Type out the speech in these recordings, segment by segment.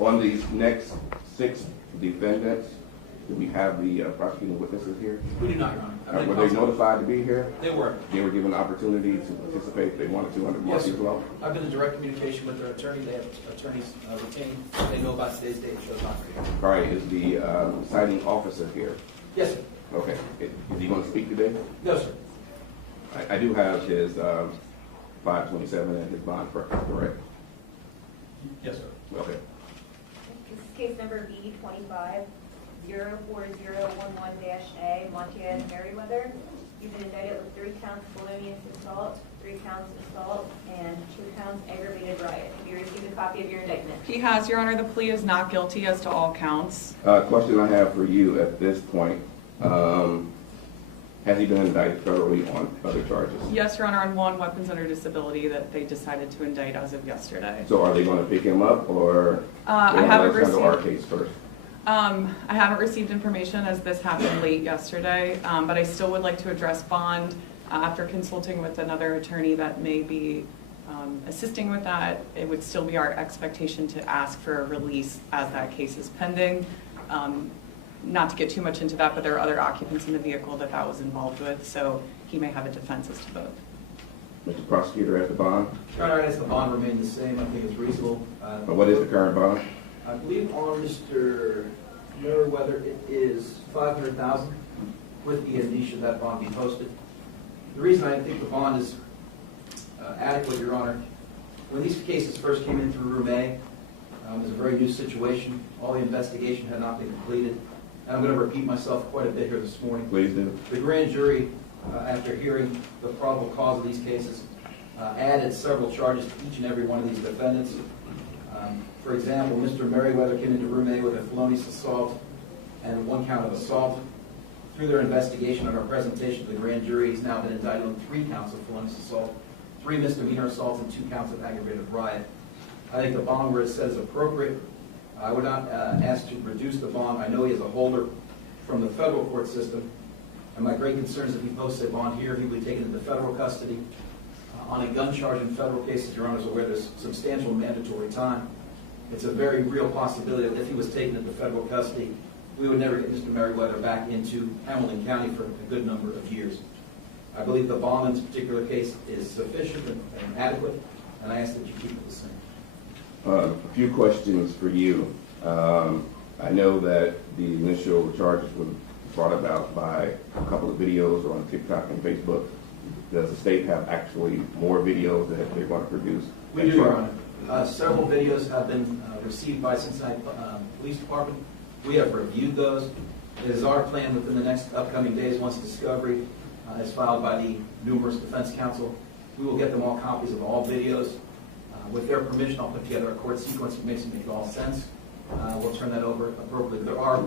On these next 6 defendants, do we have the prosecuting witnesses here? We do not, Your Honor. Were they notified to be here? They were. They were given an opportunity to participate if they wanted to under Murphy's law? I've been in direct communication with their attorney. They have attorneys retained. They know about today's date. It shows not here. All right, is the citing officer here? Yes, sir. Okay, is he going to speak today? No, sir. I do have his 527 and his bond preference, correct? Yes, sir. Okay. This is case number B25-04011-A, Montana Merriweather. You've been indicted with 3 counts felonious assault, 3 counts assault, and 2 counts aggravated riot. Have you received a copy of your indictment? He has, Your Honor. The plea is not guilty as to all counts. Question I have for you at this point. Has he been indicted federally on other charges? Yes, Your Honor, on 1 weapons under disability that they decided to indict as of yesterday. So are they going to pick him up, or I haven't received our case first? I haven't received information as this happened late yesterday, but I still would like to address bond after consulting with another attorney that may be assisting with that. It would still be our expectation to ask for a release as that case is pending. Not to get too much into that, but there are other occupants in the vehicle that was involved with, so he may have a defense as to both. Mr. Prosecutor, as the bond? Your Honor, as the bond remained the same, I think it's reasonable. But what is the current bond? I believe on Mr. Merriweather, it is $500,000 with the indicia that bond be posted. The reason I think the bond is adequate, Your Honor, when these cases first came in through Room A, it was a very new situation. All the investigation had not been completed. And I'm going to repeat myself quite a bit here this morning. Please do. The grand jury, after hearing the probable cause of these cases, added several charges to each and every one of these defendants. For example, Mr. Merriweather came into Room A with a felonious assault and 1 count of assault. Through their investigation and our presentation to the grand jury, he's now been indicted on 3 counts of felonious assault, 3 misdemeanor assaults, and 2 counts of aggravated riot. I think the bond where it says appropriate. I would not ask to reduce the bond. I know he is a holder from the federal court system, and my great concern is if he posts a bond here, he will be taken into federal custody. On a gun charge in federal cases, Your Honor is aware there's substantial mandatory time. It's a very real possibility that if he was taken into federal custody, we would never get Mr. Merriweather back into Hamilton County for a good number of years. I believe the bond in this particular case is sufficient and adequate, and I ask that you keep it the same. A few questions for you. I know that the initial charges were brought about by a couple of videos on TikTok and Facebook. Does the state have actually more videos that they're going to produce? We do, Your Honor. Several videos have been received by Cincinnati Police Department. We have reviewed those. It is our plan within the next upcoming days, once discovery is filed by the numerous defense counsel, we will get them all copies of all videos. With their permission, I'll put together a court sequence that makes it make all sense. We'll turn that over appropriately. There are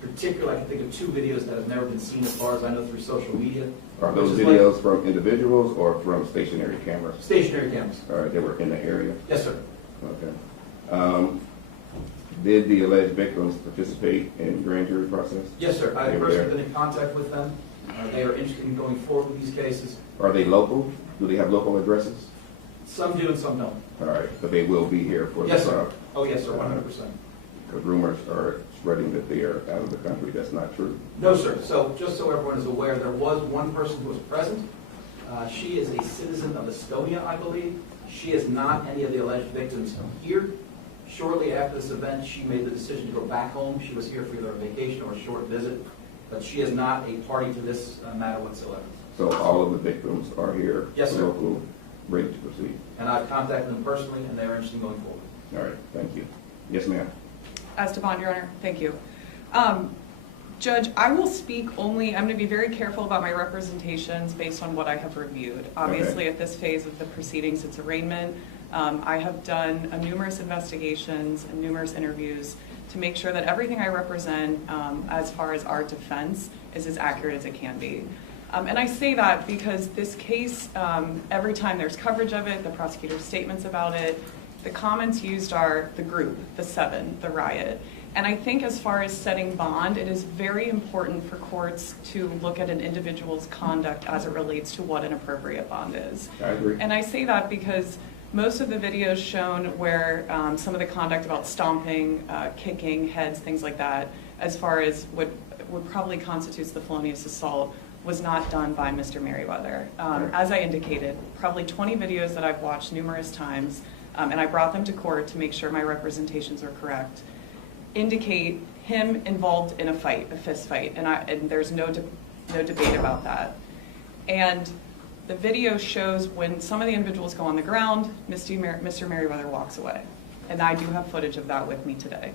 particularly, I can think of 2 videos that have never been seen as far as I know through social media. Are those videos from individuals or from stationary cameras? Stationary cameras. All right, they were in the area? Yes, sir. Okay. Did the alleged victims participate in the grand jury process? Yes, sir. I've personally been in contact with them. They are interested in going forward with these cases. Are they local? Do they have local addresses? Some do and some don't. All right, but they will be here for Yes, the sir. Oh, yes, sir, 100%. Because rumors are spreading that they are out of the country. That's not true. No, sir. So just so everyone is aware, there was one person who was present. She is a citizen of Estonia, I believe. She is not any of the alleged victims here. Shortly after this event, she made the decision to go back home. She was here for either a vacation or a short visit, but she is not a party to this matter whatsoever. So all of the victims are here? Yes, sir. Local, ready to proceed? And I've contacted them personally, and they're interested in going forward. All right, thank you. Yes, ma'am. As to bond, Your Honor, thank you. Judge, I will speak only, I'm going to be very careful about my representations based on what I have reviewed. Obviously, at this phase of the proceedings, it's arraignment. I have done numerous investigations and numerous interviews to make sure that everything I represent as far as our defense is as accurate as it can be. And I say that because this case, every time there's coverage of it, the prosecutor's statements about it, the comments used are the group, the 7, the riot. And I think as far as setting bond, it is very important for courts to look at an individual's conduct as it relates to what an appropriate bond is. I agree. And I say that because Most of the videos shown where some of the conduct about stomping, kicking, heads, things like that, as far as what probably constitutes the felonious assault, was not done by Mr. Merriweather. As I indicated, probably 20 videos that I've watched numerous times, and I brought them to court to make sure my representations are correct, indicate him involved in a fight, a fist fight, and there's no debate about that. And the video shows when some of the individuals go on the ground, Mr. Merriweather walks away. And I do have footage of that with me today.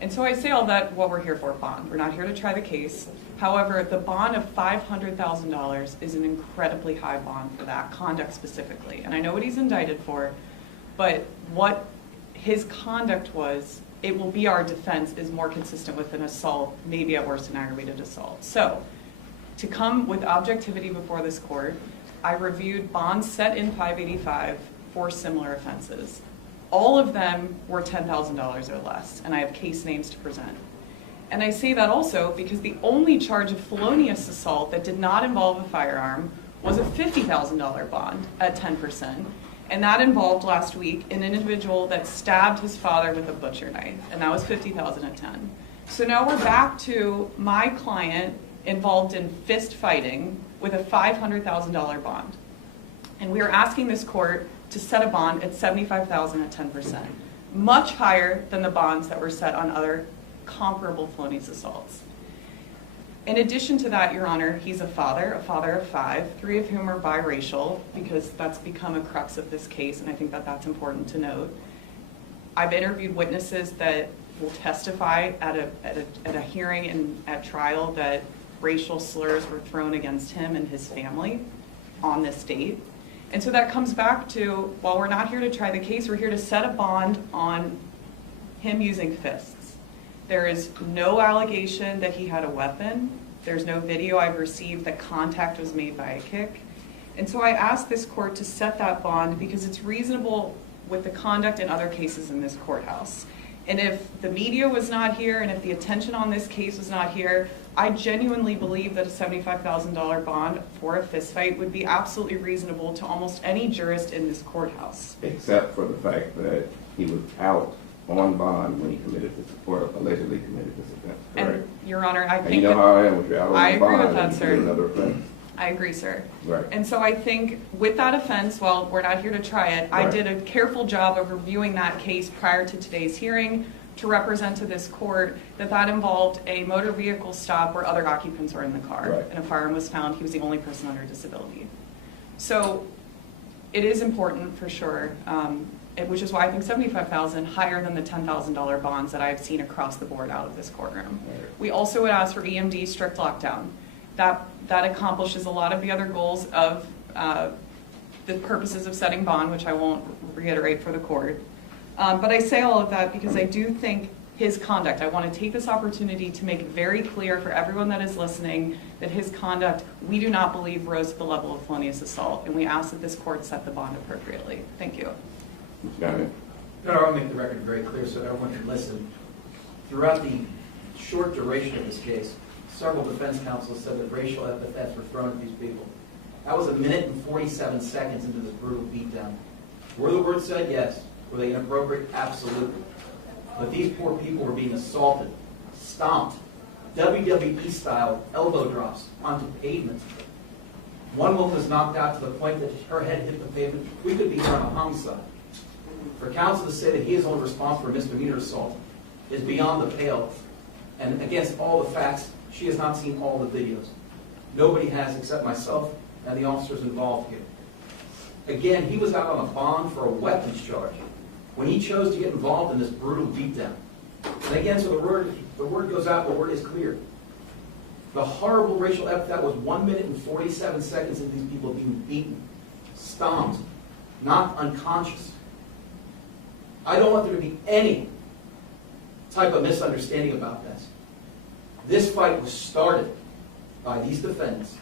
And so I say all that, what we're here for, bond. We're not here to try the case. However, the bond of $500,000 is an incredibly high bond for that conduct specifically. And I know what he's indicted for, but what his conduct was, it will be our defense, is more consistent with an assault, maybe at worst an aggravated assault. So, to come with objectivity before this court, I reviewed bonds set in 585 for similar offenses. All of them were $10,000 or less, and I have case names to present. And I say that also because the only charge of felonious assault that did not involve a firearm was a $50,000 bond at 10%. And that involved last week an individual that stabbed his father with a butcher knife, and that was $50,000 at 10. So now we're back to my client involved in fist fighting with a $500,000 bond. And we are asking this court to set a bond at $75,000 at 10%, much higher than the bonds that were set on other comparable felonious assaults. In addition to that, Your Honor, he's a father of 5, 3 of whom are biracial, because that's become a crux of this case, and I think that that's important to note. I've interviewed witnesses that will testify at a hearing and at trial that racial slurs were thrown against him and his family on this date. And so that comes back to, while we're not here to try the case, we're here to set a bond on him using fists. There is no allegation that he had a weapon. There's no video I've received that contact was made by a kick. And so I asked this court to set that bond because it's reasonable with the conduct in other cases in this courthouse. And if the media was not here and if the attention on this case was not here, I genuinely believe that a $75,000 bond for a fistfight would be absolutely reasonable to almost any jurist in this courthouse. Except for the fact that he was out on bond when he committed this, or allegedly committed this offense, correct? And, Your Honor, I And think you know that, how I am with you, out on I agree bond with that, and you sir. commit another offense. I agree, sir. Right. And so I think with that offense, while we're not here to try it, I Right. did a careful job of reviewing that case prior to today's hearing to represent to this court that that involved a motor vehicle stop where other occupants were in the car. Right. And a firearm was found. He was the only person under disability. So it is important for sure, which is why I think $75,000 higher than the $10,000 bonds that I've seen across the board out of this courtroom. Right. We also would ask for EMD strict lockdown. That accomplishes a lot of the other goals of the purposes of setting bond, which I won't reiterate for the court. But I say all of that because I do think his conduct, I want to take this opportunity to make it very clear for everyone that is listening that his conduct, we do not believe rose to the level of felonious assault, and we ask that this court set the bond appropriately. Thank you. Got it. No, I'll make the record very clear so everyone can listen. Throughout the short duration of this case, several defense counsels said that racial epithets were thrown at these people. That was 1 minute and 47 seconds into this brutal beatdown. Were the words said? Yes. Were they inappropriate? Absolutely. But these poor people were being assaulted, stomped, WWE-style elbow drops onto pavement. One woman was knocked out to the point that her head hit the pavement. We could be here on a homicide. For counsel to say that he is only responsible for misdemeanor assault is beyond the pale. And against all the facts, she has not seen all the videos. Nobody has except myself and the officers involved here. Again, he was out on a bond for a weapons charge when he chose to get involved in this brutal beatdown. And again, so the word goes out, the word is clear. The horrible racial epithet was 1 minute and 47 seconds into these people being beaten, stomped, knocked unconscious. I don't want there to be any type of misunderstanding about this. This fight was started by these defendants.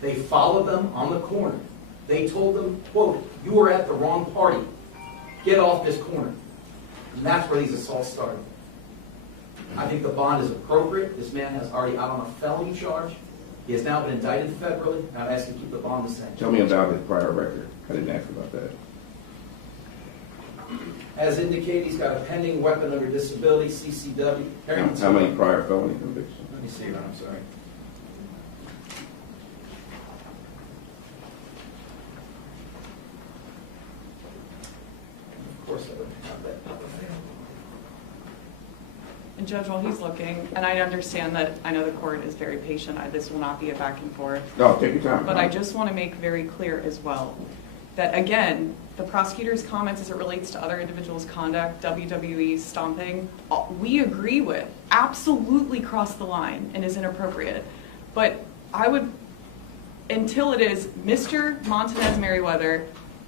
They followed them on the corner. They told them, quote, "You are at the wrong party. Get off this corner." And that's where these assaults started. I think the bond is appropriate. This man is already out on a felony charge. He has now been indicted federally, and I'd ask you to keep the bond the same. Tell me about his prior record. I didn't ask about that. As indicated, he's got a pending weapon under disability, CCW. How many prior felony convictions? Let me see, Your Honor, I'm sorry. Of course, I don't have that. And Judge, while he's looking, and I understand that, I know the court is very patient, this will not be a back and forth. No, take your time. But I just want to make very clear as well, that again, the prosecutor's comments as it relates to other individuals' conduct, WWE stomping, we agree with, absolutely cross the line and is inappropriate. But I would, until it is Mr. Montanez Merriweather,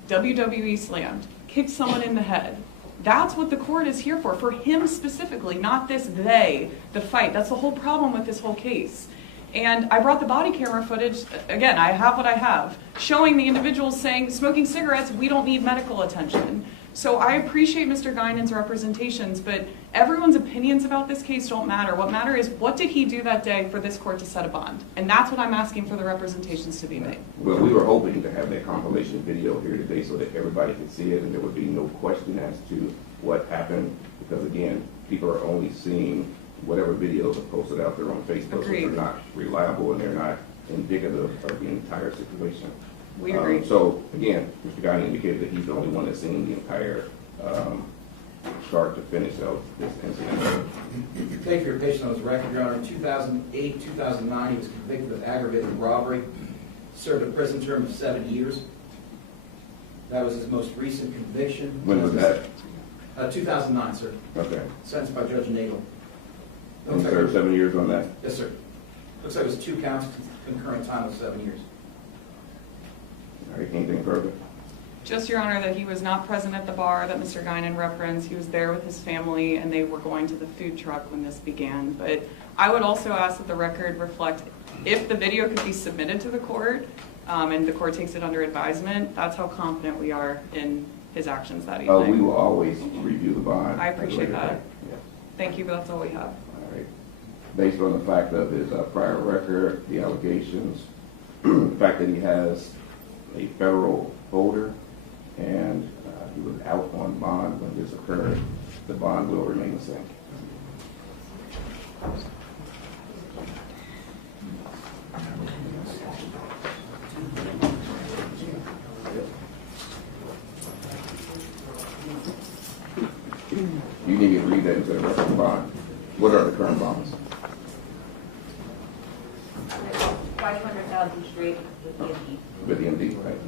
WWE slammed, kicked someone in the head, that's what the court is here for him specifically, not this they, the fight. That's the whole problem with this whole case. And I brought the body camera footage, again, I have what I have, showing the individuals saying, smoking cigarettes, we don't need medical attention. So I appreciate Mr. Guinan's representations, but everyone's opinions about this case don't matter. What matters is, what did he do that day for this court to set a bond? And that's what I'm asking for the representations to be made. Well, we were hoping to have that compilation video here today so that everybody could see it and there would be no question as to what happened. Because again, people are only seeing whatever videos are posted out there on Facebook. Agreed. So they're not reliable and they're not indicative of the entire situation. We agree. So again, Mr. Guinan indicated that he's the only one that's seen the entire start to finish of this incident. Thank you for your patience on his record, Your Honor. In 2008, 2009, he was convicted of aggravated robbery, served a prison term of 7 years. That was his most recent conviction. When was that? 2009, sir. Okay. Sentenced by Judge Nagel. And served 7 years on that? Yes, sir. Looks like it was 2 counts, concurrent time of 7 years. All right, anything further? Just, Your Honor, that he was not present at the bar that Mr. Guinan referenced. He was there with his family, and they were going to the food truck when this began. But I would also ask that the record reflect, if the video could be submitted to the court, and the court takes it under advisement, that's how confident we are in his actions that evening. We will always review the bond. I appreciate that. Yes. Thank you, but that's all we have. All right. Based on the fact of his prior record, the allegations, the fact that he has a federal holder, and he was out on bond when this occurred, the bond will remain the same. You need to read that into the record bond. What are the current bonds? 500,000 straight with the MD. With the MD, right?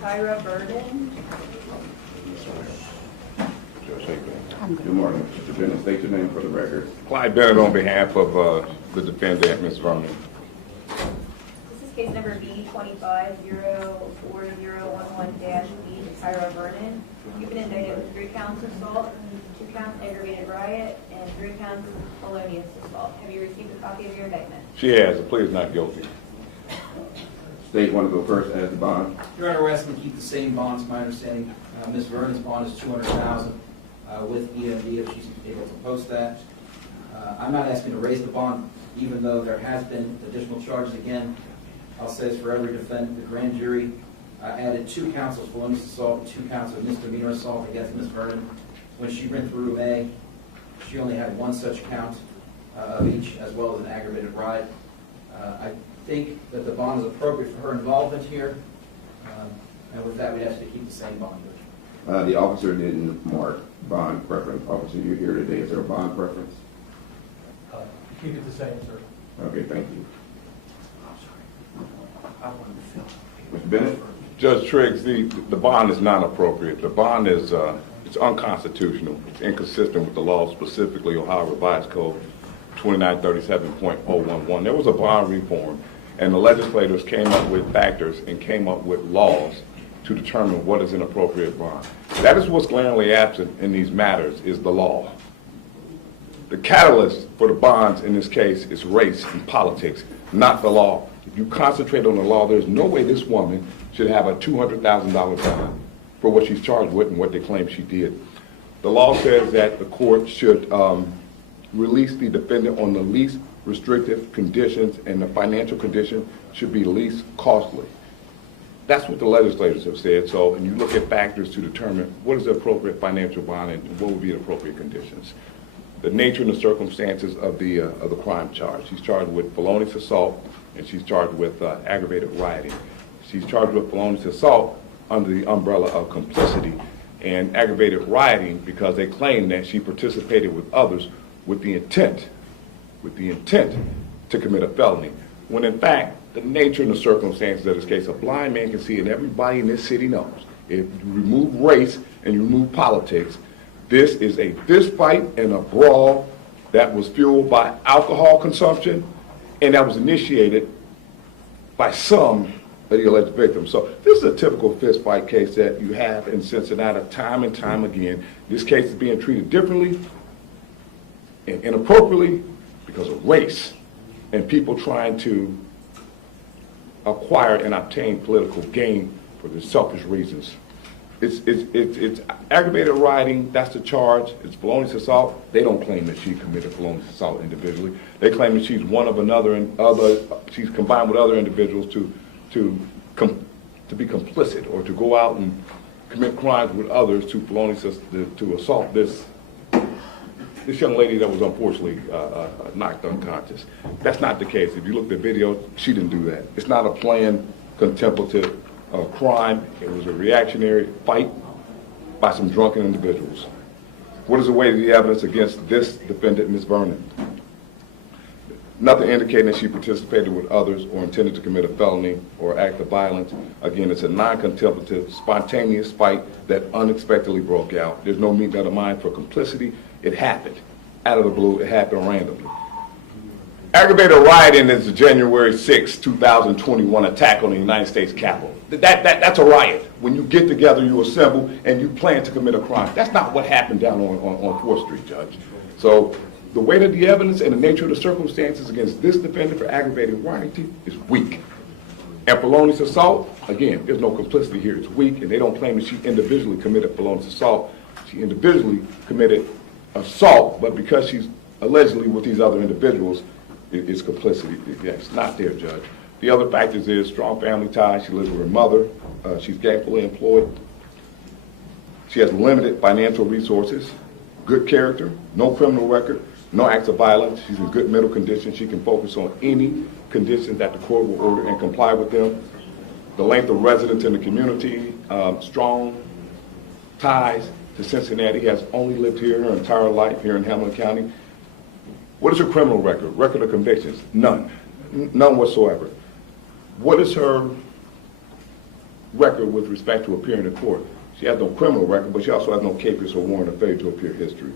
Kyra Burden. Good morning. Mr. Bennett, state your name for the record. Clyde Bennett on behalf of the defendant, Ms. Vernon. This is case number B25-04011-B, Kyra Vernon. You've been indicted with 3 counts of assault, 2 counts aggravated riot, and 3 counts of felonious assault. Have you received a copy of your indictment? She has. The plea is not guilty. State, want to go first as the bond? Your Honor, we're asking to keep the same bonds. My understanding, Ms. Vernon's bond is $200,000 with EMD if she's able to post that. I'm not asking to raise the bond, even though there has been additional charges. Again, I'll say this for every defendant. The grand jury added 2 counts of felonious assault and 2 counts of misdemeanor assault against Ms. Vernon. When she went through Room A, she only had 1 such count of each, as well as an aggravated riot. I think that the bond is appropriate for her involvement here, and with that, we'd ask to keep the same bond. The officer didn't mark bond preference. Officer, you're here today. Is there a bond preference? Keep it the same, sir. Okay, thank you. Mr. Bennett? Judge Triggs, the bond is not appropriate. The bond is it's unconstitutional. It's inconsistent with the law, specifically Ohio Revised Code 2937.011. There was a bond reform, and the legislators came up with factors and came up with laws to determine what is an appropriate bond. That is what's glaringly absent in these matters, is the law. The catalyst for the bonds in this case is race and politics, not the law. If you concentrate on the law, there's no way this woman should have a $200,000 bond for what she's charged with and what they claim she did. The law says that the court should release the defendant on the least restrictive conditions, and the financial condition should be least costly. That's what the legislators have said. So, and you look at factors to determine what is the appropriate financial bond and what would be the appropriate conditions. The nature and the circumstances of the crime charge. She's charged with felonious assault, and she's charged with aggravated rioting. She's charged with felonious assault under the umbrella of complicity and aggravated rioting because they claim that she participated with others with the intent to commit a felony. When in fact, the nature and the circumstances of this case, a blind man can see, and everybody in this city knows, if you remove race and you remove politics, this is a fist fight and a brawl that was fueled by alcohol consumption and that was initiated by some of the alleged victims. So this is a typical fist fight case that you have in Cincinnati time and time again. This case is being treated differently and inappropriately because of race and people trying to acquire and obtain political gain for their selfish reasons. It's aggravated rioting, that's the charge. It's felonious assault. They don't claim that she committed felonious assault individually. They claim that she's one of another and she's combined with other individuals to be complicit or to go out and commit crimes with others to assault this young lady that was unfortunately knocked unconscious. That's not the case. If you look at the video, she didn't do that. It's not a planned, contemplative crime. It was a reactionary fight by some drunken individuals. What is the weight of the evidence against this defendant, Ms. Vernon? Nothing indicating that she participated with others or intended to commit a felony or act of violence. Again, it's a non-contemplative, spontaneous fight that unexpectedly broke out. There's no meat of the mind for complicity. It happened out of the blue. It happened randomly. Aggravated rioting is the January 6, 2021 attack on the United States Capitol. That's a riot. When you get together, you assemble, and you plan to commit a crime. That's not what happened down on 4th Street, Judge. So the weight of the evidence and the nature of the circumstances against this defendant for aggravated rioting is weak. And felonious assault, again, there's no complicity here. It's weak, and they don't claim that she individually committed felonious assault. She individually committed assault, but because she's allegedly with these other individuals, it's complicity. Yeah, it's not there, Judge. The other factors is strong family ties. She lives with her mother. She's gainfully employed. She has limited financial resources, good character, no criminal record, no acts of violence. She's in good mental condition. She can focus on any conditions that the court will order and comply with them. The length of residence in the community, strong ties to Cincinnati. He has only lived here her entire life here in Hamilton County. What is her criminal record? Record of convictions? None. None whatsoever. What is her record with respect to appearing in court? She has no criminal record, but she also has no capious or warrant of failure to appear history.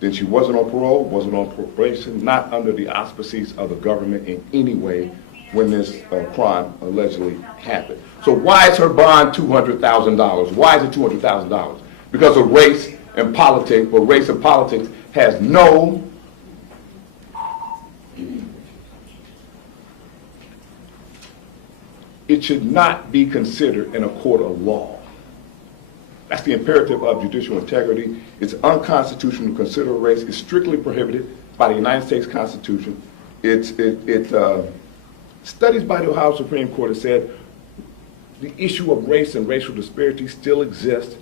Then she wasn't on parole, wasn't on probation, not under the auspices of the government in any way when this crime allegedly happened. So why is her bond $200,000? Why is it $200,000? Because of race and politics, but race and politics has no it should not be considered in a court of law. That's the imperative of judicial integrity. It's unconstitutional to consider race. It's strictly prohibited by the United States Constitution. Studies by the Ohio Supreme Court have said the issue of race and racial disparity still exists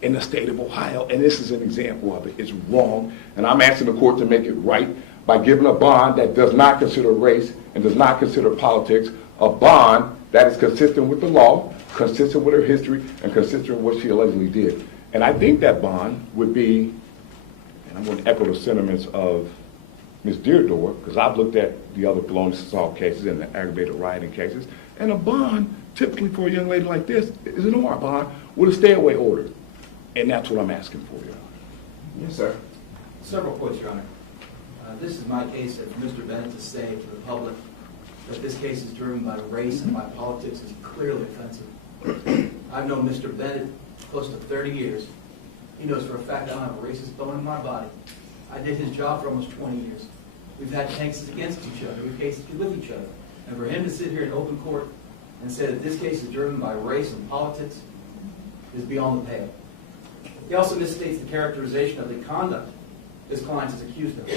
in the state of Ohio, and this is an example of it. It's wrong, and I'm asking the court to make it right by giving a bond that does not consider race and does not consider politics, a bond that is consistent with the law, consistent with her history, and consistent with what she allegedly did. And I think that bond would be, and I'm going to echo the sentiments of Ms. Deardorff, because I've looked at the other felonious assault cases and the aggravated rioting cases, and a bond, typically for a young lady like this, is an OR bond with a stay-away order. And that's what I'm asking for you. Yes, sir. Several points, Your Honor. This is my case of Mr. Bennett to say to the public that this case is driven by race and by politics is clearly offensive. I've known Mr. Bennett close to 30 years. He knows for a fact I don't have a racist bone in my body. I did his job for almost 20 years. We've had cases against each other. We've cases with each other. And for him to sit here in open court and say that this case is driven by race and politics is beyond the pale. He also misstates the characterization of the conduct his client is accused of.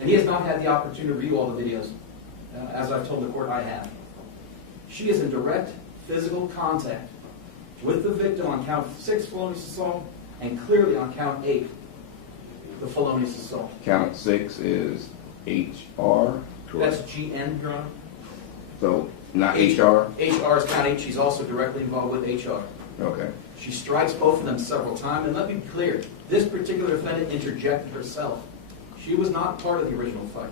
And he has not had the opportunity to review all the videos. As I've told the court, I have. She is in direct physical contact with the victim on count 6 felonious assault and clearly on count 8 the felonious assault. Count 6 is HR, That's GN, Your Honor. so not HR? HR is count 8. She's also directly involved with HR. Okay. She strikes both of them several times. And let me be clear, this particular defendant interjected herself. She was not part of the original fight.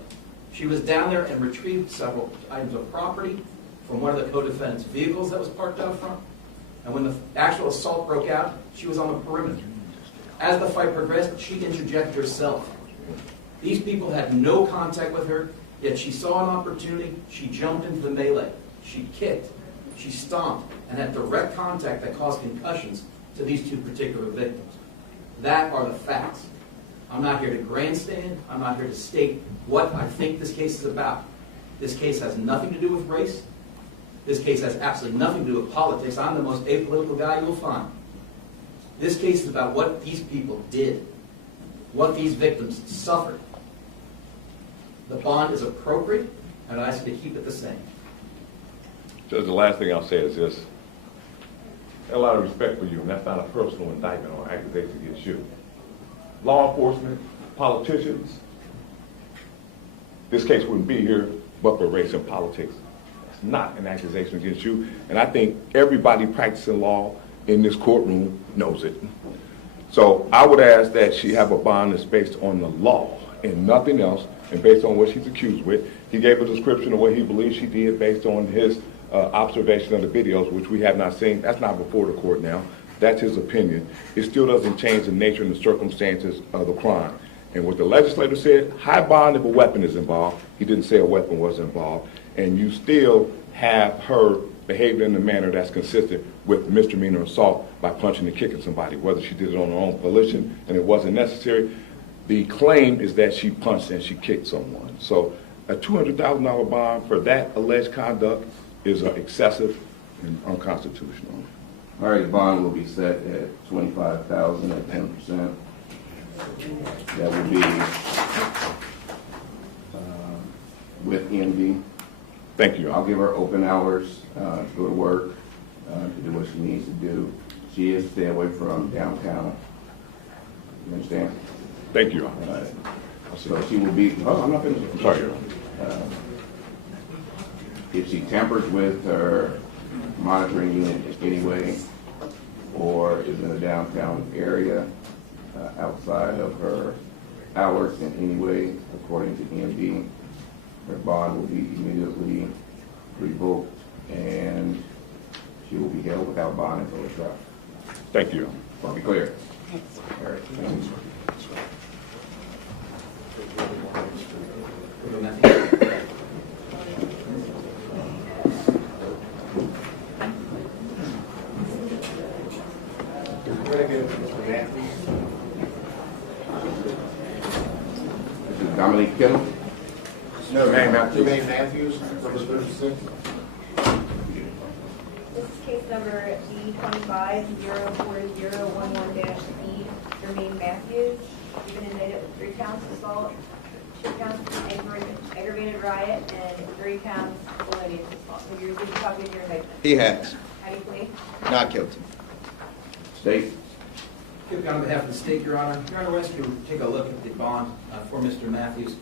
She was down there and retrieved several items of property from one of the co-defendant's vehicles that was parked out front. And when the actual assault broke out, she was on the perimeter. As the fight progressed, she interjected herself. These people had no contact with her, yet she saw an opportunity. She jumped into the melee. She kicked. She stomped and had direct contact that caused concussions to these two particular victims. That are the facts. I'm not here to grandstand. I'm not here to state what I think this case is about. This case has nothing to do with race. This case has absolutely nothing to do with politics. I'm the most apolitical guy you'll find. This case is about what these people did, what these victims suffered. The bond is appropriate, and I ask you to keep it the same. Judge, the last thing I'll say is this. I have a lot of respect for you, and that's not a personal indictment or accusation against you. Law enforcement, politicians, this case wouldn't be here but for race and politics. It's not an accusation against you, and I think everybody practicing law in this courtroom knows it. So I would ask that she have a bond that's based on the law and nothing else, and based on what she's accused with. He gave a description of what he believes she did based on his observation of the videos, which we have not seen. That's not before the court now. That's his opinion. It still doesn't change the nature and the circumstances of the crime. And what the legislator said, high bond if a weapon is involved. He didn't say a weapon was involved. And you still have her behaving in a manner that's consistent with misdemeanor assault by punching and kicking somebody, whether she did it on her own volition and it wasn't necessary. The claim is that she punched and she kicked someone. So a $200,000 bond for that alleged conduct is excessive and unconstitutional. All right, the bond will be set at $25,000 at 10%. That will be with EMD. Thank you. I'll give her open hours to go to work, to do what she needs to do. She is to stay away from downtown. You understand? Thank you. So she will be, oh, I'm not finished. I'm sorry. If she tampers with her monitoring unit anyway, or is in the downtown area outside of her hours in any way, according to EMD, her bond will be immediately revoked and she will be held without bond until the trial. Thank you. I'll be clear. All right. This is Dominique Kittle. No, Jermaine Matthews. Jermaine Matthews, number 36. This is case number D25-04011-C, Jermaine Matthews. You've been indicted with 3 counts of assault, 2 counts of aggravated riot, and 3 counts of felonious assault. Have you received a copy of your indictment? He has. How do you plead? Not guilty. State. On behalf of the state, Your Honor, Your Honor, I ask you to take a look at the bond for Mr. Matthews.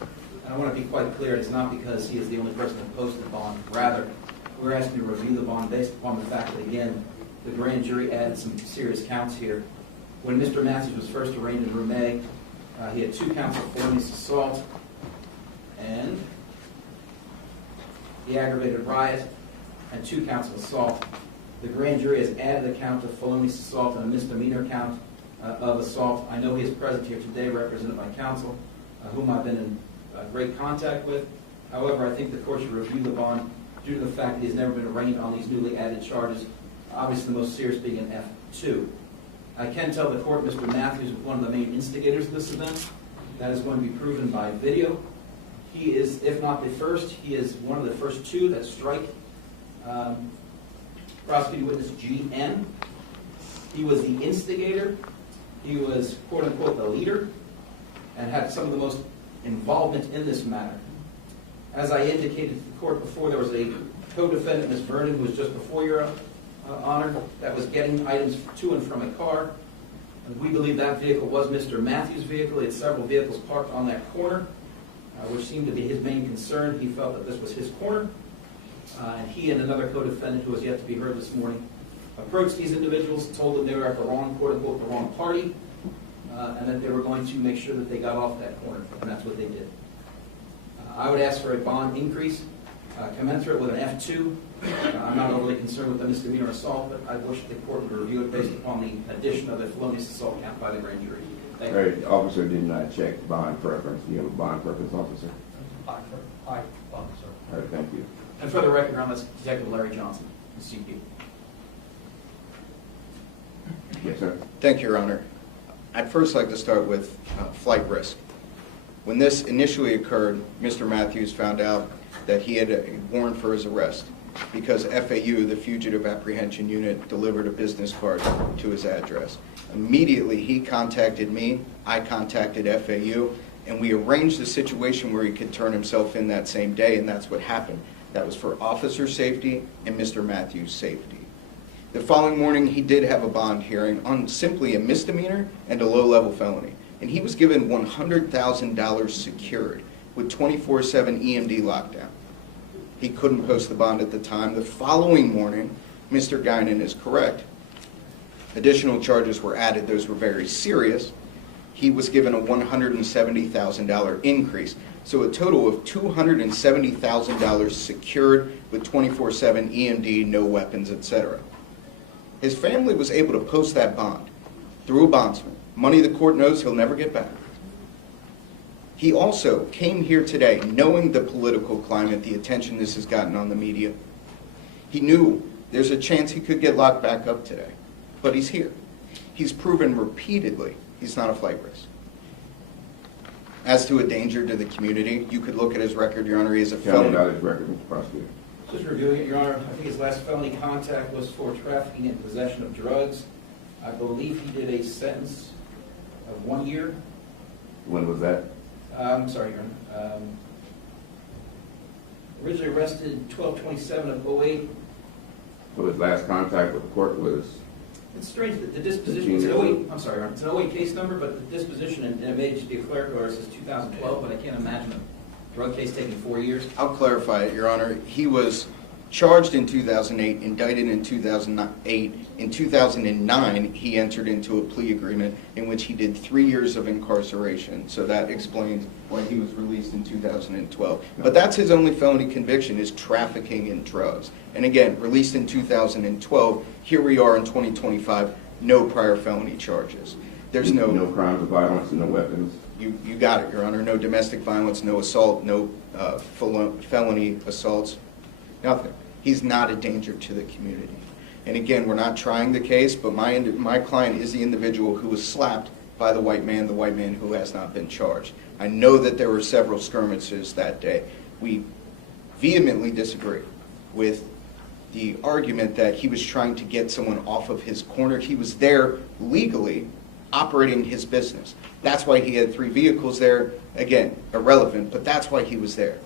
And I want to be quite clear, it's not because he is the only person that posted the bond. Rather, we're asking you to review the bond based upon the fact that, again, the grand jury added some serious counts here. When Mr. Matthews was first arraigned in Room A, he had 2 counts of felonious assault and the aggravated riot and 2 counts of assault. The grand jury has added a count of felonious assault and a misdemeanor count of assault. I know he is present here today, represented by counsel, whom I've been in great contact with. However, I think the court should review the bond due to the fact that he has never been arraigned on these newly added charges, obviously the most serious being an F2. I can tell the court Mr. Matthews was one of the main instigators of this event. That is going to be proven by video. He is, if not the first, he is one of the first 2 that strike prosecuting witness GN. He was the instigator. He was, quote unquote, the leader and had some of the most involvement in this matter. As I indicated to the court before, there was a co-defendant, Ms. Vernon, who was just before your Honor, that was getting items to and from a car. And we believe that vehicle was Mr. Matthews' vehicle. He had several vehicles parked on that corner, which seemed to be his main concern. He felt that this was his corner. And he and another co-defendant, who has yet to be heard this morning, approached these individuals, told them they were at the wrong, quote-unquote, the wrong party, and that they were going to make sure that they got off that corner, and that's what they did. I would ask for a bond increase commensurate with an F2. I'm not overly concerned with the misdemeanor assault, but I wish the court would review it based upon the addition of the felonious assault count by the grand jury. Thank you. All right, the officer did not check bond preference. Do you have a bond preference, officer? Aye, officer. All right, thank you. And for the record, Your Honor, that's Detective Larry Johnson, CP. Yes, sir. Thank you, Your Honor. I'd first like to start with flight risk. When this initially occurred, Mr. Matthews found out that he had a warrant for his arrest because FAU, the Fugitive Apprehension Unit, delivered a business card to his address. Immediately, he contacted me, I contacted FAU, and we arranged a situation where he could turn himself in that same day, and that's what happened. That was for officer safety and Mr. Matthews' safety. The following morning, he did have a bond hearing on simply a misdemeanor and a low-level felony, and he was given $100,000 secured with 24/7 EMD lockdown. He couldn't post the bond at the time. The following morning, Mr. Guinan is correct. Additional charges were added. Those were very serious. He was given a $170,000 increase. So a total of $270,000 secured with 24/7 EMD, no weapons, etc. His family was able to post that bond through a bondsman. Money the court knows he'll never get back. He also came here today knowing the political climate, the attention this has gotten on the media. He knew there's a chance he could get locked back up today, but he's here. He's proven repeatedly he's not a flight risk. As to a danger to the community, you could look at his record, Your Honor. He is a Tell me felon. about his record, Mr. Prosecutor. Just reviewing it, Your Honor, I think his last felony contact was for trafficking and possession of drugs. I believe he did a sentence of 1 year. When was that? I'm sorry, Your Honor. Originally arrested 12/27 of 08. So his last contact with the court was, It's strange that the disposition, it's an 08, I'm sorry, Your Honor, it's an 08 case number, but the disposition, and it may just be a clerical error, says 2012, but I can't imagine a drug case taking 4 years. I'll clarify it, Your Honor. He was charged in 2008, indicted in 2008. In 2009, he entered into a plea agreement in which he did 3 years of incarceration. So that explains why he was released in 2012. But that's his only felony conviction, is trafficking in drugs. And again, released in 2012. Here we are in 2025, no prior felony charges. There's no crimes of violence and no weapons. You got it, Your Honor. No domestic violence, no assault, no felony assaults, nothing. He's not a danger to the community. And again, we're not trying the case, but my client is the individual who was slapped by the white man who has not been charged. I know that there were several skirmishes that day. We vehemently disagree with the argument that he was trying to get someone off of his corner. He was there legally operating his business. That's why he had 3 vehicles there. Again, irrelevant, but that's why he was there.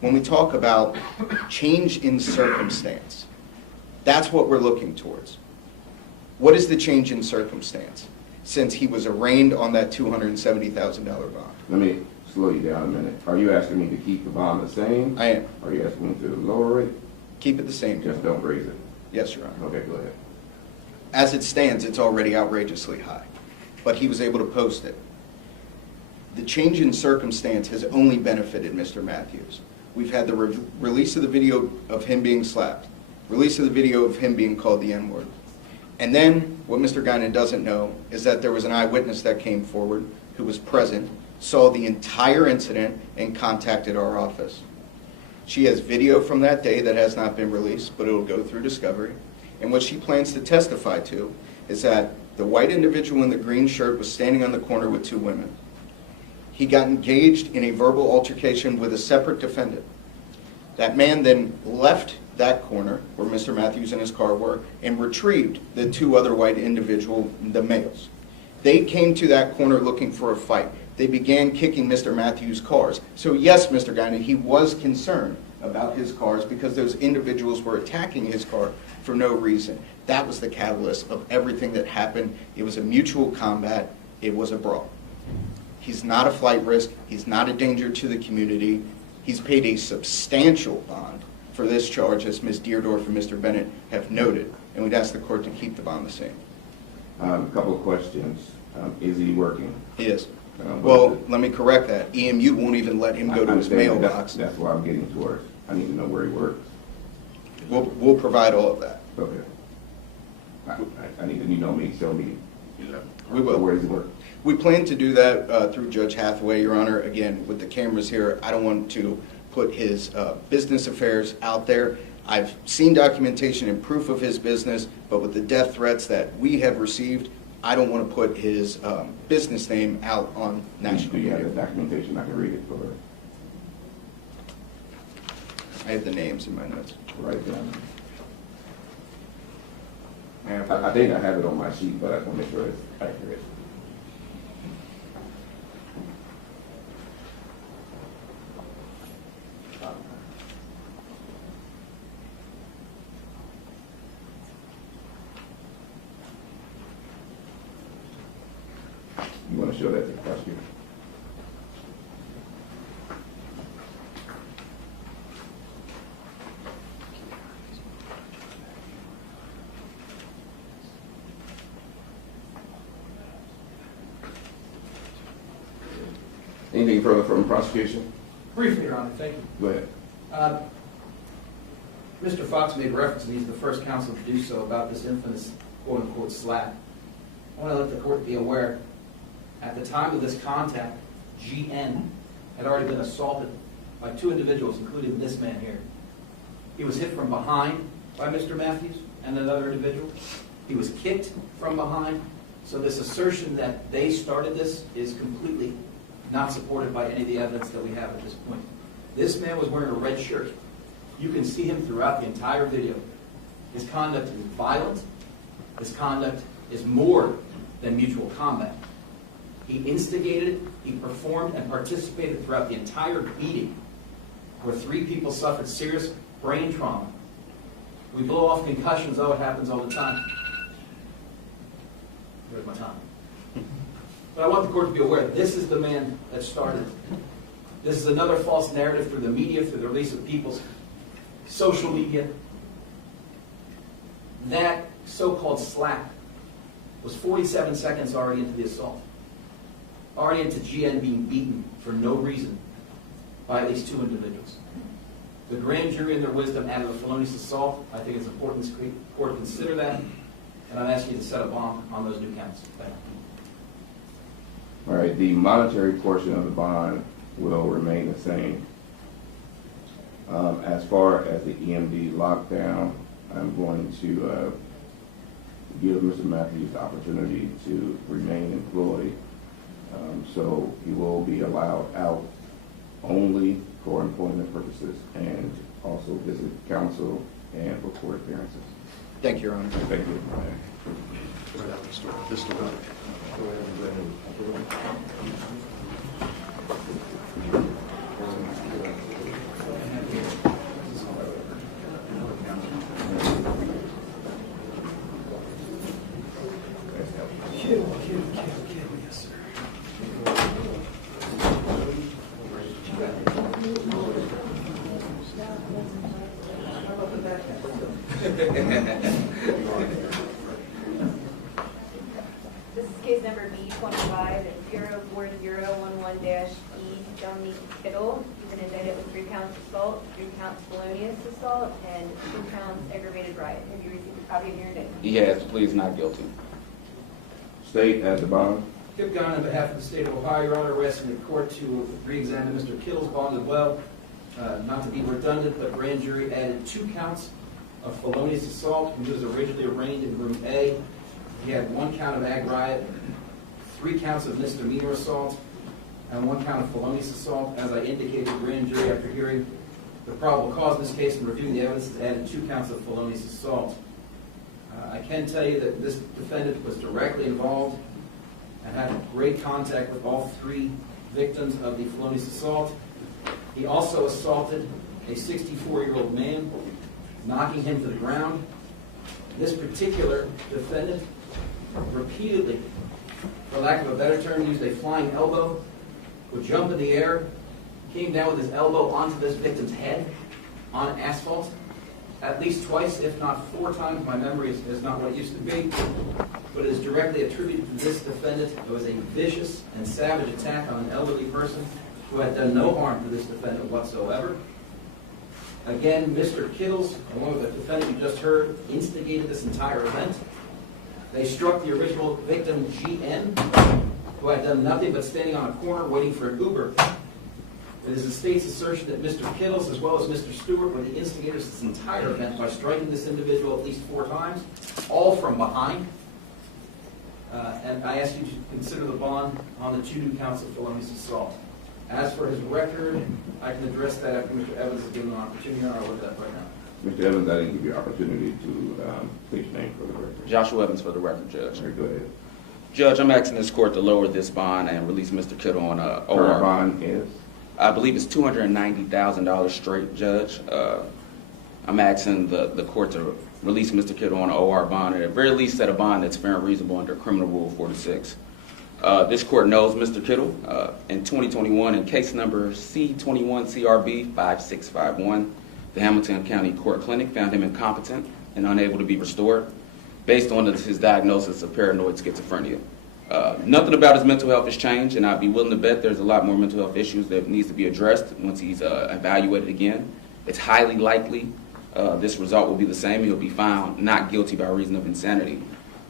When we talk about change in circumstance, that's what we're looking towards. What is the change in circumstance since he was arraigned on that $270,000 bond? Let me slow you down a minute. Are you asking me to keep the bond the same? I am. Are you asking me to lower it? Keep it the same. Just don't raise it. Yes, Your Honor. Okay, go ahead. As it stands, it's already outrageously high, but he was able to post it. The change in circumstance has only benefited Mr. Matthews. We've had the release of the video of him being slapped, release of the video of him being called the N-word. And then what Mr. Guinan doesn't know is that there was an eyewitness that came forward who was present, saw the entire incident, and contacted our office. She has video from that day that has not been released, but it will go through discovery. And what she plans to testify to is that the white individual in the green shirt was standing on the corner with 2 women. He got engaged in a verbal altercation with a separate defendant. That man then left that corner where Mr. Matthews and his car were and retrieved the 2 other white individuals, the males. They came to that corner looking for a fight. They began kicking Mr. Matthews' cars. So yes, Mr. Guinan, he was concerned about his cars because those individuals were attacking his car for no reason. That was the catalyst of everything that happened. It was a mutual combat. It was a brawl. He's not a flight risk. He's not a danger to the community. He's paid a substantial bond for this charge, as Ms. Deardorff and Mr. Bennett have noted, and we'd ask the court to keep the bond the same. A couple of questions. Is he working? He is. Well, let me correct that. EMU won't even let him go to his mailbox. That's what I'm getting towards. I need to know where he works. We'll provide all of that. Okay. I need to, you know me, show me. We will. Where does he work? We plan to do that through Judge Hathaway, Your Honor. Again, with the cameras here, I don't want to put his business affairs out there. I've seen documentation and proof of his business, but with the death threats that we have received, I don't want to put his business name out on national Do you have the media. documentation? I can read it for her. I have the names in my notes. Right down. I think I have it on my sheet, but I want to make sure it's accurate. You want to show that to the prosecutor? Anything further from the prosecution? Briefly, Your Honor, thank you. Go ahead. Mr. Fox made reference, and he's the first counsel to do so, about this infamous quote-unquote slap. I want to let the court be aware, at the time of this contact, GN had already been assaulted by two individuals, including this man here. He was hit from behind by Mr. Matthews and another individual. He was kicked from behind. So this assertion that they started this is completely not supported by any of the evidence that we have at this point. This man was wearing a red shirt. You can see him throughout the entire video. His conduct is violent. His conduct is more than mutual combat. He instigated, he performed, and participated throughout the entire beating, where 3 people suffered serious brain trauma. We blow off concussions, oh, it happens all the time. Where's my time? But I want the court to be aware, this is the man that started it. This is another false narrative through the media, through the release of people's social media. That so-called slap was 47 seconds already into the assault. Already into GN being beaten for no reason by at least 2 individuals. The grand jury in their wisdom added a felonious assault. I think it's important the court to consider that, and I'm asking you to set a bond on those new counts. Thank you. All right, the monetary portion of the bond will remain the same. As far as the EMD lockdown, I'm going to give Mr. Matthews the opportunity to remain employed. So he will be allowed out only for employment purposes and also visit counsel and for court appearances. Thank you, Your Honor. Thank you. This is case number B25-04011-E, Dominique Kittle. He's been indicted with 3 counts assault, 3 counts felonious assault, and 2 counts aggravated riot. Have you received a copy of your indictment? He has pleads not guilty. State at the bond. Kip Gunn, on behalf of the state of Ohio, Your Honor, we're asking the court to re-examine Mr. Kittle's bond as well. Not to be redundant, but grand jury added 2 counts of felonious assault. He was originally arraigned in room A. He had 1 count of ag riot, 3 counts of misdemeanor assault, and 1 count of felonious assault. As I indicated, the grand jury, after hearing the probable cause in this case and reviewing the evidence, has added 2 counts of felonious assault. I can tell you that this defendant was directly involved and had great contact with all 3 victims of the felonious assault. He also assaulted a 64-year-old man, knocking him to the ground. This particular defendant repeatedly, for lack of a better term, used a flying elbow, would jump in the air, came down with his elbow onto this victim's head on asphalt, at least twice, if not 4 times. My memory is not what it used to be, but it is directly attributed to this defendant. It was a vicious and savage attack on an elderly person who had done no harm to this defendant whatsoever. Again, Mr. Kittles, along with the defendant you just heard, instigated this entire event. They struck the original victim, GN, who had done nothing but standing on a corner waiting for an Uber. It is the state's assertion that Mr. Kittles, as well as Mr. Stewart, were the instigators of this entire event by striking this individual at least 4 times, all from behind. And I ask you to consider the bond on the 2 new counts of felonious assault. As for his record, I can address that after Mr. Evans has given an opportunity. I'll look at that right now. Mr. Evans, I didn't give you an opportunity to state your name for the record. Joshua Evans for the record, Judge. Sir, go ahead. Judge, I'm asking this court to lower this bond and release Mr. Kittle on a Current OR. bond is? I believe it's $290,000 straight, Judge. I'm asking the court to release Mr. Kittle on an OR bond, and at the very least set a bond that's fair and reasonable under Criminal Rule 46. This court knows Mr. Kittle. In 2021, in case number C21CRB 5651, the Hamilton County Court Clinic found him incompetent and unable to be restored based on his diagnosis of paranoid schizophrenia. Nothing about his mental health has changed, and I'd be willing to bet there's a lot more mental health issues that needs to be addressed once he's evaluated again. It's highly likely this result will be the same. He'll be found not guilty by reason of insanity.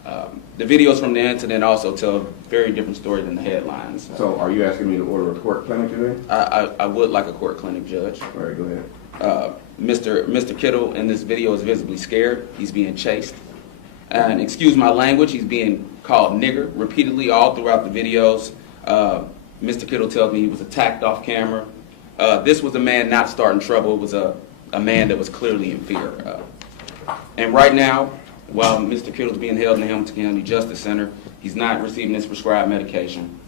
The videos from the incident also tell a very different story than the headlines. So are you asking me to order a court clinic today? I would like a court clinic, Judge. All right, go ahead. Mr. Kittle in this video is visibly scared. He's being chased. And excuse my language, he's being called nigger repeatedly all throughout the videos. Mr. Kittle tells me he was attacked off camera. This was a man not starting trouble. It was a man that was clearly in fear. And right now, while Mr. Kittle's being held in the Hamilton County Justice Center, he's not receiving his prescribed medication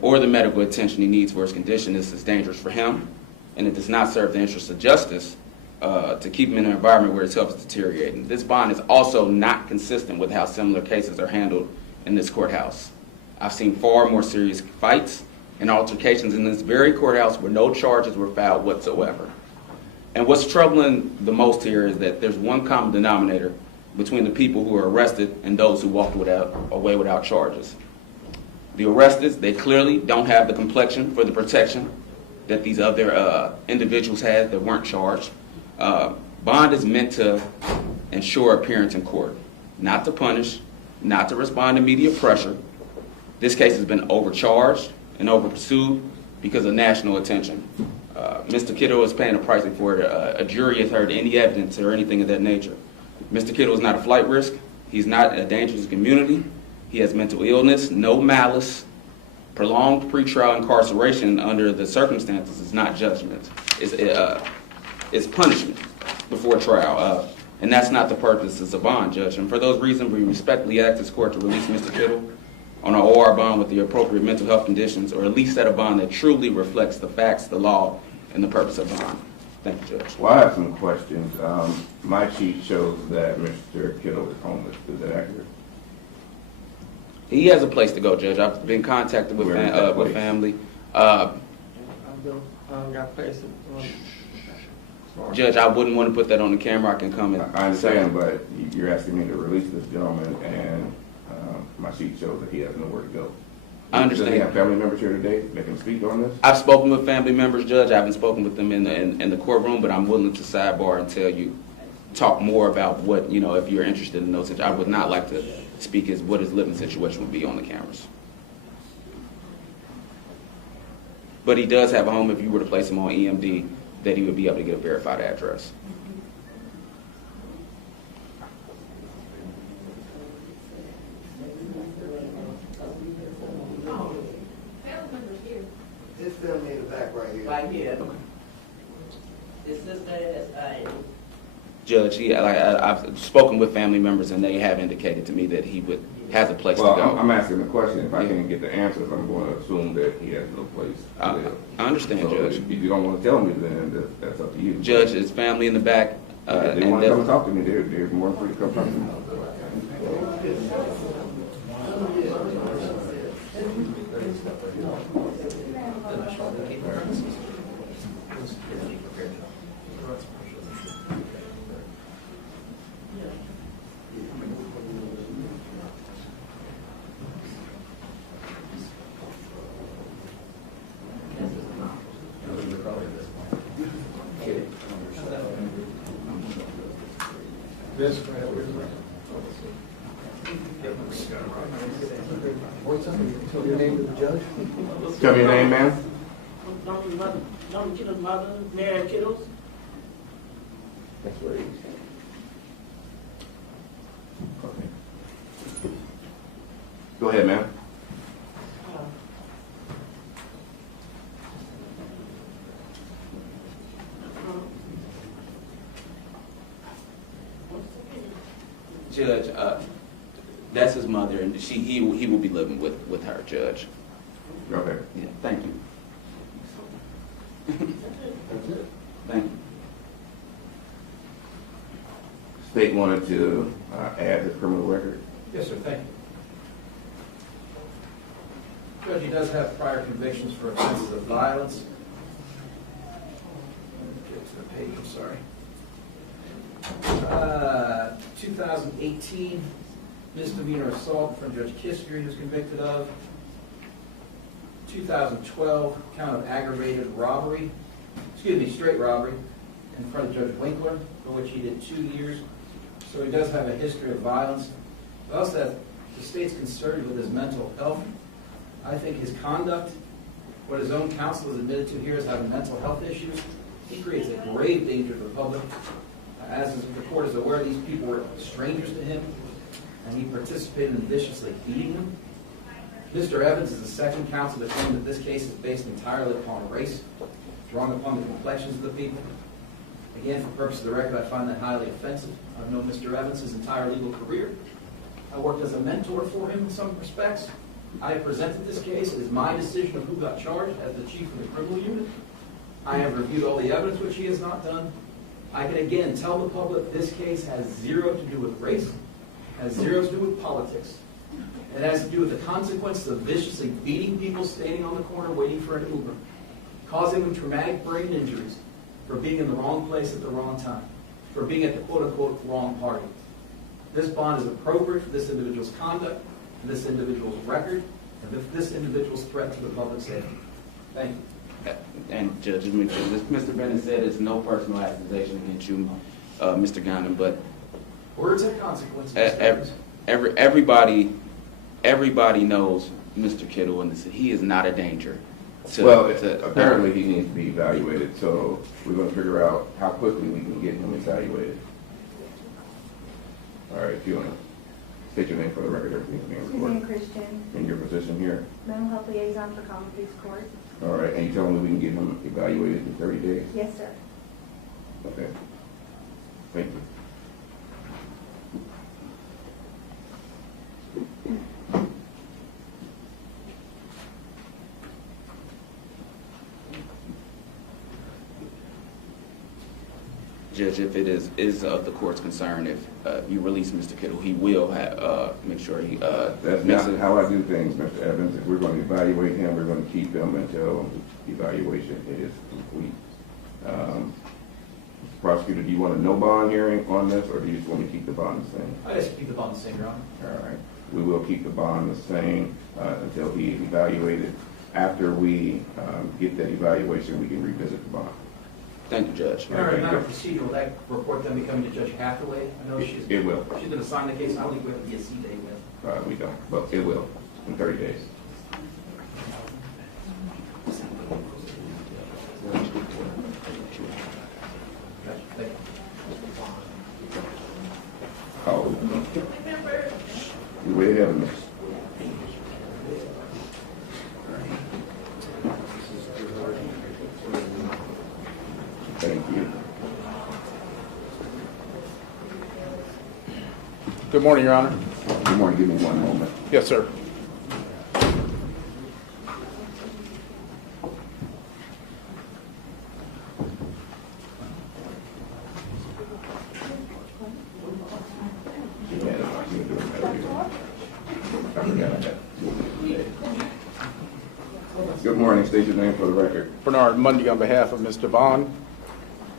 or the medical attention he needs for his condition. This is dangerous for him, and it does not serve the interests of justice to keep him in an environment where his health is deteriorating. This bond is also not consistent with how similar cases are handled in this courthouse. I've seen far more serious fights and altercations in this very courthouse where no charges were filed whatsoever. And what's troubling the most here is that there's one common denominator between the people who are arrested and those who walked away without charges. The arrested, they clearly don't have the complexion for the protection that these other individuals had that weren't charged. Bond is meant to ensure appearance in court, not to punish, not to respond to media pressure. This case has been overcharged and overpursued because of national attention. Mr. Kittle is paying a price for it. A jury has heard any evidence or anything of that nature. Mr. Kittle is not a flight risk. He's not a danger to the community. He has mental illness, no malice. Prolonged pretrial incarceration under the circumstances is not judgment. It's punishment before trial. And that's not the purpose of a bond, Judge. And for those reasons, we respectfully ask this court to release Mr. Kittle on an OR bond with the appropriate mental health conditions, or at least set a bond that truly reflects the facts, the law, and the purpose of bond. Thank you, Judge. Well, I have some questions. My sheet shows that Mr. Kittle is homeless. Is that accurate? He has a place to go, Judge. I've been contacted with, Where is that with place? family. Got place Judge, I wouldn't want to put that on the camera. I can come and I understand, but you're asking me to release this gentleman, and my sheet shows that he has nowhere to go. I understand. Does he have family members here today that can speak on this? I've spoken with family members, Judge. I haven't spoken with them in the courtroom, but I'm willing to sidebar and tell you, talk more about what, you know, if you're interested in those. I would not like to speak as what his living situation would be on the cameras. But he does have a home if you were to place him on EMD, that he would be able to get a verified address. This family in the back right here. Right here. His sister is, Judge, I've spoken with family members, and they have indicated to me that he would has a place Well, to go. I'm asking the question. If I can't get the answers, I'm going to assume that he has no place to live. I understand, So Judge. if you don't want to tell me, then that's up to you. Judge, his family in the back. If they and want to come that- and talk to me, they're more than free to come talk to me. Tell your name to the judge. Tell me your name, ma'am. Don't Kittle's mother, Mary Kittles. That's where he is. Okay. Go ahead, ma'am. Judge, that's his mother, and he will be living with her, Judge. Okay. Yeah, thank you. Thank you. State wanted to add his criminal record. Yes, sir, thank you. Judge, he does have prior convictions for offenses of violence. Get to the page, I'm sorry. 2018 misdemeanor assault from Judge Kissinger he was convicted of. 2012 count of aggravated robbery, straight robbery in front of Judge Winkler, for which he did 2 years. So he does have a history of violence. But also that the state's concerned with his mental health. I think his conduct, what his own counsel has admitted to here is having mental health issues. He creates a grave danger to the public. As the court is aware, these people were strangers to him, and he participated in viciously beating them. Mr. Evans is the second counsel to claim that this case is based entirely upon race, drawing upon the complexions of the people. Again, for purpose of the record, I find that highly offensive. I've known Mr. Evans his entire legal career. I worked as a mentor for him in some respects. I have presented this case. It is my decision of who got charged as the chief of the criminal unit. I have reviewed all the evidence, which he has not done. I can again tell the public this case has zero to do with race, has zero to do with politics. It has to do with the consequences of viciously beating people standing on the corner waiting for an Uber, causing them traumatic brain injuries for being in the wrong place at the wrong time, for being at the quote-unquote wrong party. This bond is appropriate for this individual's conduct, for this individual's record, and for this individual's threat to the public safety. Thank you. And Judge, Mr. Bennett said it's no personal accusation against you, Mr. Guyman, but Words have consequences. everybody knows Mr. Kittle, and he is not a danger. Apparently he needs to be evaluated, so we're going to figure out how quickly we can get him evaluated. All right, if you want to state your name for the record, everything's being Suzanne recorded. Christian, And your position here. mental health liaison for Common Pleas Court. All right, and you telling me we can get him evaluated in 30 days? Yes, sir. Okay. Thank you. Judge, if it is of the court's concern, if you release Mr. Kittle, he will make sure he That's not how I do things, Mr. Evans. If we're going to evaluate him, we're going to keep him until the evaluation is complete. Prosecutor, do you want a no bond hearing on this, or do you just want me to keep the bond the same? I just keep the bond the same, Your Honor. All right. We will keep the bond the same until he is evaluated. After we get that evaluation, we can revisit the bond. Thank you, Judge. Your Honor, matter of procedure, will that report then be coming to Judge Hathaway? I know she's It will. going to sign the case. I don't think we have to be a C date with. We don't, but it will in 30 days. Thank you. Oh. You're way ahead of me. Thank you. Good morning, Your Honor. Good morning, give me one moment. Yes, sir. Good morning, state your name for the record. Bernard Mundy on behalf of Ms. Devon.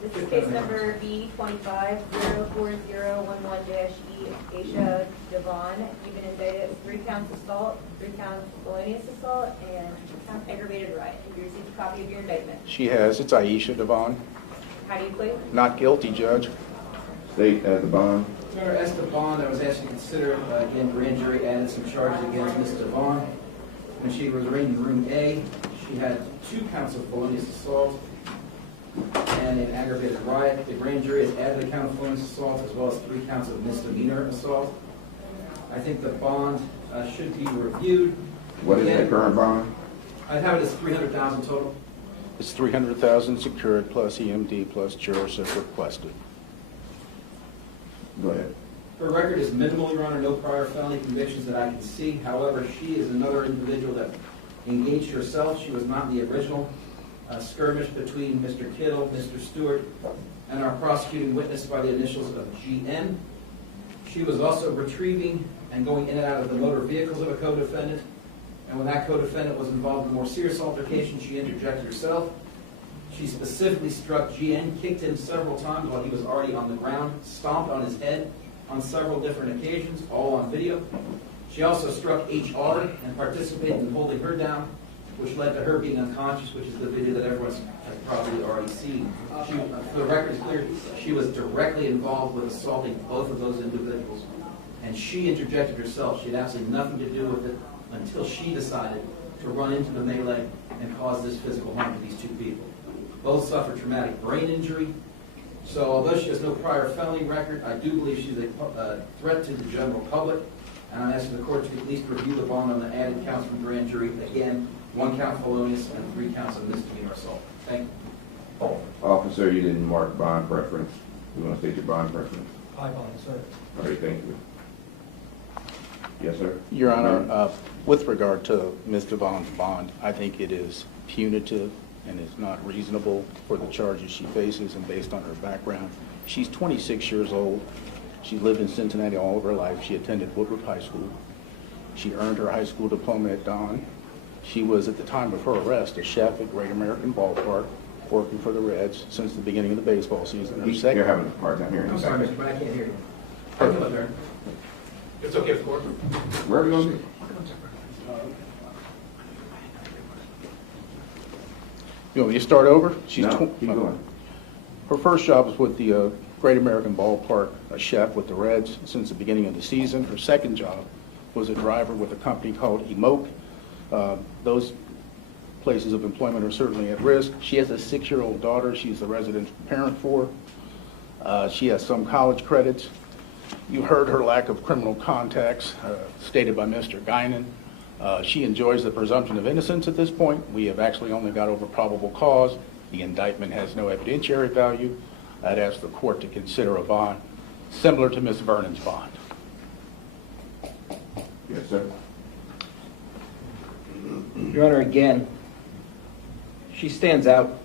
This is case number B25-04011-E, Aisha Devon. You've been indicted with 3 counts assault, 3 counts felonious assault, and 2 counts aggravated riot. Have you received a copy of your indictment? She has. It's Aisha Devon. How do you plead? Not guilty, Judge. State as the bond. Mayor, as the bond, I was asked to consider, again, grand jury added some charges against Ms. Devon. When she was arraigned in room A, she had 2 counts of felonious assault and an aggravated riot. The grand jury has added a count of felonious assault as well as 3 counts of misdemeanor assault. I think the bond should be reviewed. What is the current bond? I have it as $300,000 total. It's $300,000 secured plus EMD plus jurors if requested. Go ahead. Her record is minimal, Your Honor, no prior felony convictions that I can see. However, she is another individual that engaged herself. She was not in the original skirmish between Mr. Kittle, Mr. Stewart, and our prosecuting witness by the initials of GN. She was also retrieving and going in and out of the motor vehicles of a co-defendant. And when that co-defendant was involved in a more serious altercation, she interjected herself. She specifically struck GN, kicked him several times while he was already on the ground, stomped on his head on several different occasions, all on video. She also struck HR and participated in holding her down, which led to her being unconscious, which is the video that everyone has probably already seen. For the record is clear, she was directly involved with assaulting both of those individuals. And she interjected herself. She had absolutely nothing to do with it until she decided to run into the melee and cause this physical harm to these 2 people. Both suffered traumatic brain injury. So although she has no prior felony record, I do believe she's a threat to the general public. And I'm asking the court to at least review the bond on the added counts from grand jury. Again, 1 count felonious and 3 counts of misdemeanor assault. Thank you. Officer, you didn't mark bond preference. You want to state your bond preference? High bond, sir. All right, thank you. Yes, sir? Your Honor, with regard to Ms. Devon's bond, I think it is punitive and is not reasonable for the charges she faces and based on her background. She's 26 years old. She lived in Cincinnati all of her life. She attended Woodward High School. She earned her high school diploma at Don. She was, at the time of her arrest, a chef at Great American Ballpark, working for the Reds since the beginning of the baseball season. You're having a hard time hearing. I'm sorry, Mr. Brown, I can't hear you. Come up there. It's okay, of course. Where are we going to be? You want me to start over? No, keep going. Her first job was with the Great American Ballpark, a chef with the Reds since the beginning of the season. Her second job was a driver with a company called Emoke. Those places of employment are certainly at risk. She has a 6-year-old daughter she's the resident parent for. She has some college credits. You heard her lack of criminal contacts stated by Mr. Guinan. She enjoys the presumption of innocence at this point. We have actually only got over probable cause. The indictment has no evidentiary value. I'd ask the court to consider a bond similar to Ms. Vernon's bond. Yes, sir. Your Honor, again, she stands out,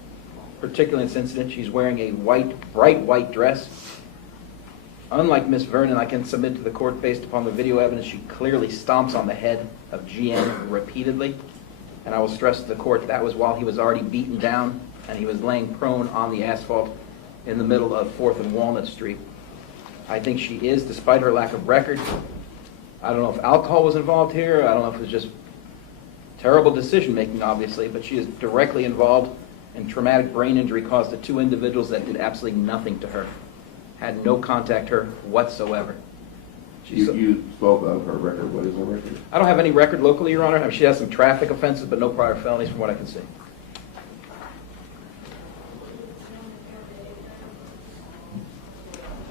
particularly in this incident. She's wearing a bright white dress. Unlike Ms. Vernon, I can submit to the court based upon the video evidence, she clearly stomps on the head of GN repeatedly. And I will stress to the court that was while he was already beaten down and he was laying prone on the asphalt in the middle of 4th and Walnut Street. I think she is, despite her lack of record. I don't know if alcohol was involved here. I don't know if it was just terrible decision-making, obviously, but she is directly involved in traumatic brain injury caused to 2 individuals that did absolutely nothing to her, had no contact her whatsoever. You spoke of her record. What is her record? I don't have any record locally, Your Honor. I mean, she has some traffic offenses, but no prior felonies from what I can see.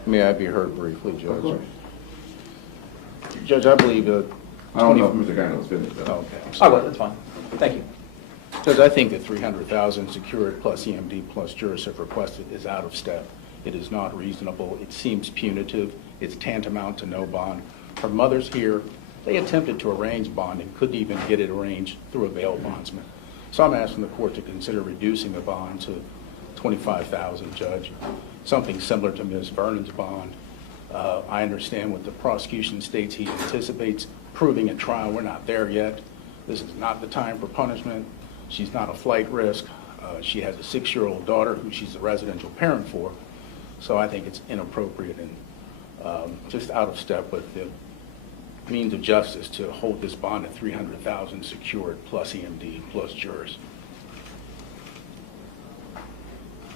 May I be heard briefly, Judge? Of course. Judge, I believe I don't know if Mr. Guinan was finished, though. Okay. I'm I sorry. will, that's fine. Thank you. Judge, I think that $300,000 secured plus EMD plus jurors if requested is out of step. It is not reasonable. It seems punitive. It's tantamount to no bond. Her mother's here. They attempted to arrange bonding, couldn't even get it arranged through a bail bondsman. So I'm asking the court to consider reducing the bond to $25,000, Judge, something similar to Ms. Vernon's bond. I understand what the prosecution states he anticipates proving at trial. We're not there yet. This is not the time for punishment. She's not a flight risk. She has a 6-year-old daughter who she's a residential parent for. So I think it's inappropriate and just out of step with the means of justice to hold this bond at $300,000 secured plus EMD plus jurors.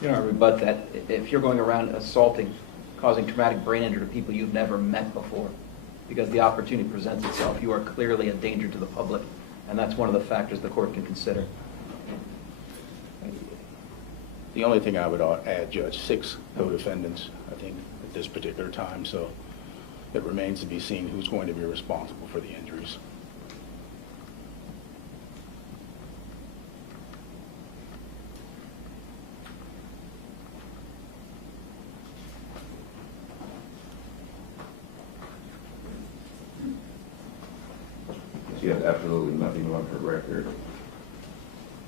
You know, I rebut that. If you're going around assaulting, causing traumatic brain injury to people you've never met before, because the opportunity presents itself, you are clearly a danger to the public, and that's one of the factors the court can consider. The only thing I would add, Judge, 6 co-defendants, I think, at this particular time, so it remains to be seen who's going to be responsible for the injuries. She has absolutely nothing on her record.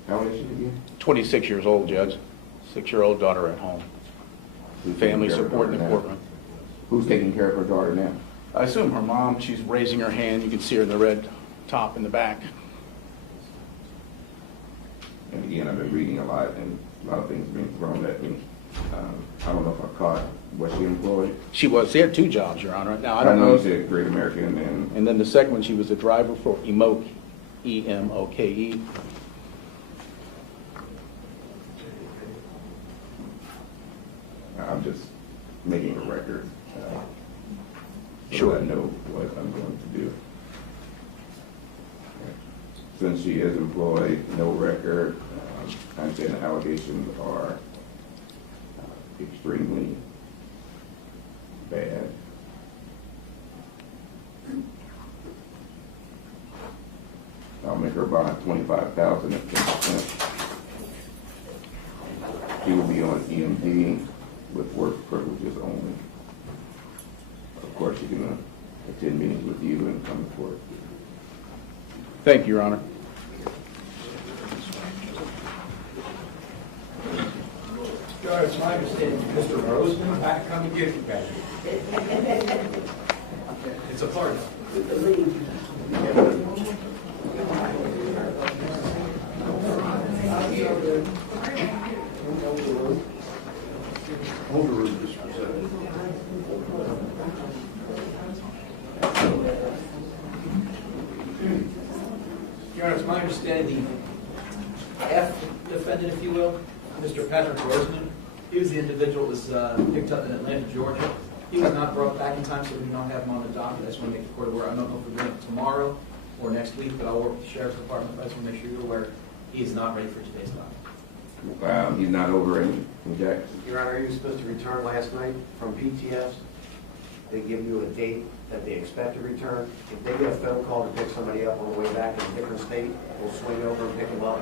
How old is she again? 26 years old, Judge. 6-year-old daughter at home. Family support in the courtroom. Who's taking care of her daughter now? I assume her mom. She's raising her hand. You can see her in the red top in the back. And again, I've been reading a lot, and a lot of things being thrown at me. I don't know if I caught. Was she employed? She was. She had 2 jobs, Your Honor. Now, I I don't know know. you said Great American, And then the second one, she was a driver for Emoke, E-M-O-K-E. I'm just making a record. So Sure. I know what I'm going to do. Since she is employed, no record, I'm saying the allegations are extremely bad. I'll make her bond $25,000 at 10%. She will be on EMD with work privileges only. Of course, you can attend meetings with you and come to court. Thank you, Your Honor. Judge, it's my understanding Mr. Roseman back come and get you back. It's a party. Your Honor, it's my understanding the F defendant, if you will, Mr. Patrick Roseman, he was the individual that was picked up in Atlanta, Georgia. He was not brought back in time, so we do not have him on the docket. I just want to make the court aware. I don't know if we're doing it tomorrow or next week, but I'll work with the Sheriff's Department. But I just want to make sure you're aware he is not ready for today's docket. He's not over in Jackson. Your Honor, he was supposed to return last night from PTS. They give you a date that they expect to return. If they get a phone call to pick somebody up on the way back in a different state, we'll swing over and pick him up.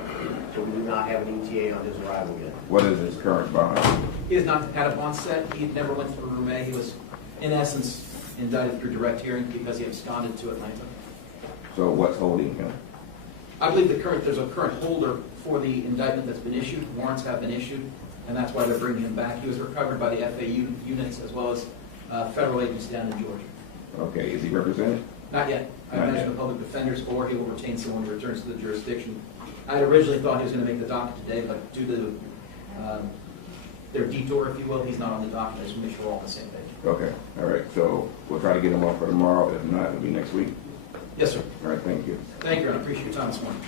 So we do not have an ETA on his arrival yet. What is his current bond? He has not had a bond set. He never went through Rumay. He was, in essence, indicted through direct hearing because he absconded to Atlanta. So what's holding him? I believe there's a current holder for the indictment that's been issued. Warrants have been issued, and that's why they're bringing him back. He was recovered by the FAU units as well as federal agents down in Georgia. Okay, is he represented? Not yet. I Not imagine yet. the public defenders, or he will retain someone who returns to the jurisdiction. I had originally thought he was going to make the docket today, but due to their detour, if you will, he's not on the docket. I just want to make sure we're all on the same page. Okay, all right. So we'll try to get him off for tomorrow. If not, it'll be next week. Yes, sir. All right, thank you. Thank you, and I appreciate your time this morning.